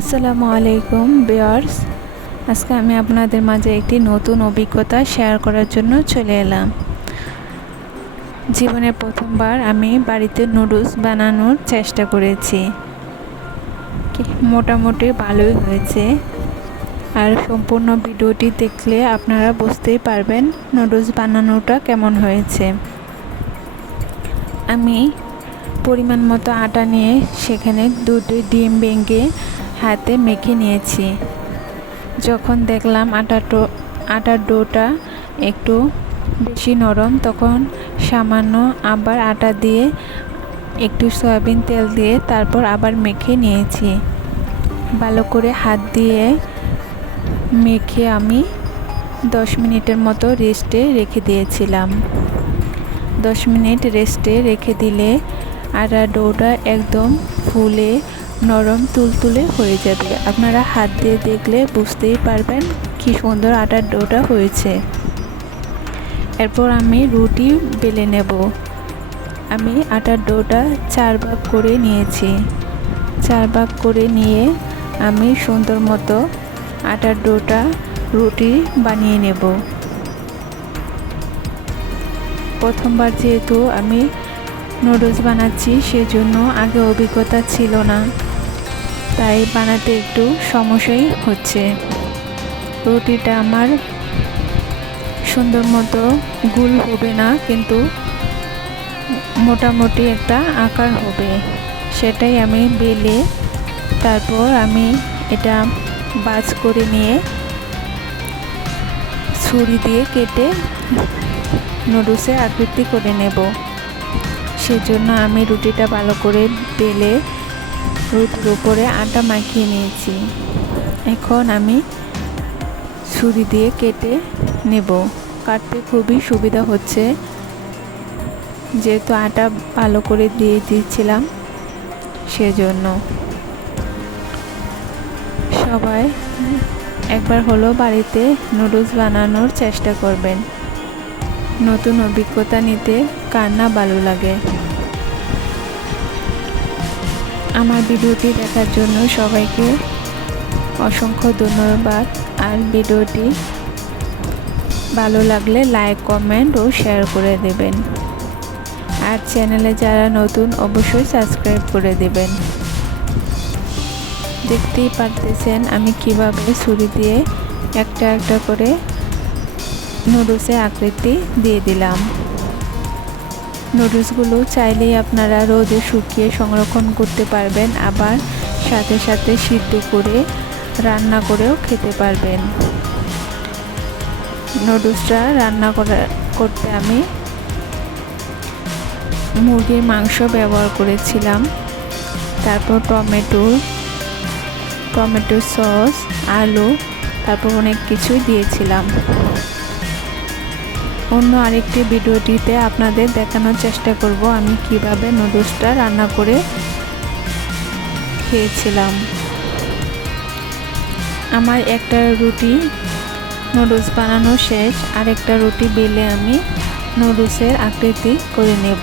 আসসালামু আলাইকুম বিয়ার্স আজকে আমি আপনাদের মাঝে একটি নতুন অভিজ্ঞতা শেয়ার করার জন্য চলে এলাম। জীবনের প্রথমবার আমি বাড়িতে নুডলস বানানোর চেষ্টা করেছি। মোটামুটি ভালোই হয়েছে। আর সম্পূর্ণ ভিডিওটি দেখলে আপনারা বুঝতেই পারবেন নুডলস বানানোটা কেমন হয়েছে। আমি পরিমাণ মতো আটা নিয়ে সেখানে দুটো ডিম ভেঙে হাতে মেখে নিয়েছি। যখন দেখলাম আটা আটার ডোটা একটু বেশি নরম, তখন সামান্য আবার আটা দিয়ে একটু সয়াবিন তেল দিয়ে তারপর আবার মেখে নিয়েছি। ভালো করে হাত দিয়ে মেখে আমি দশ মিনিটের মতো রেস্টে রেখে দিয়েছিলাম। দশ মিনিট রেস্টে রেখে দিলে আটা ডোটা একদম ফুলে নরম তুলতুলে হয়ে যাবে। আপনারা হাত দিয়ে দেখলে বুঝতেই পারবেন কি সুন্দর আটার ডোটা হয়েছে। এরপর আমি রুটি বেলে নেব। আমি আটার ডোটা চার ভাগ করে নিয়েছি। চার ভাগ করে নিয়ে আমি সুন্দর মতো আটার ডোটা রুটি বানিয়ে নেব। প্রথমবার যেহেতু আমি নুডলস বানাচ্ছি, সেজন্য আগে অভিজ্ঞতা ছিল না। তাই বানাতে একটু সমস্যাই হচ্ছে। রুটিটা আমার সুন্দর মতো গুল হবে না, কিন্তু মোটামুটি একটা আকার হবে। সেটাই আমি বেলে তারপর আমি এটা বাজ করে নিয়ে ছুরি দিয়ে কেটে নুডলসের আকৃতি করে নেব। সেজন্য আমি রুটিটা ভালো করে বেলে রুটির উপরে আটা মাখিয়ে নিয়েছি। এখন আমি ছুরি দিয়ে কেটে নেব। কাটতে খুবই সুবিধা হচ্ছে। যেহেতু আটা ভালো করে দিয়ে দিয়েছিলাম সেজন্য। সবাই একবার হলো বাড়িতে নুডলস বানানোর চেষ্টা করবেন। নতুন অভিজ্ঞতা নিতে কার না ভালো লাগে। আমার ভিডিওটি দেখার জন্য সবাইকে অসংখ্য ধন্যবাদ। আর ভিডিওটি ভালো লাগলে লাইক, কমেন্ট ও শেয়ার করে দেবেন। আর চ্যানেলে যারা নতুন অবশ্যই সাবস্ক্রাইব করে দেবেন। দেখতেই পারতেছেন আমি কীভাবে ছুরি দিয়ে একটা একটা করে নুডলসের আকৃতি দিয়ে দিলাম। নুডলসগুলো চাইলেই আপনারা রোদে শুকিয়ে সংরক্ষণ করতে পারবেন, আবার সাথে সাথে সিদ্ধ করে রান্না করেও খেতে পারবেন। নুডলসটা রান্না করা, করতে আমি মুরগির মাংস ব্যবহার করেছিলাম। তারপর টমেটো টমেটো সস, আলু, তারপর অনেক কিছুই দিয়েছিলাম। অন্য আরেকটি ভিডিওটিতে আপনাদের দেখানোর চেষ্টা করব আমি কীভাবে নুডলসটা রান্না করে খেয়েছিলাম। আমার একটা রুটি নুডলস বানানো শেষ, আরেকটা রুটি বেলে আমি নুডলসের আকৃতি করে নেব।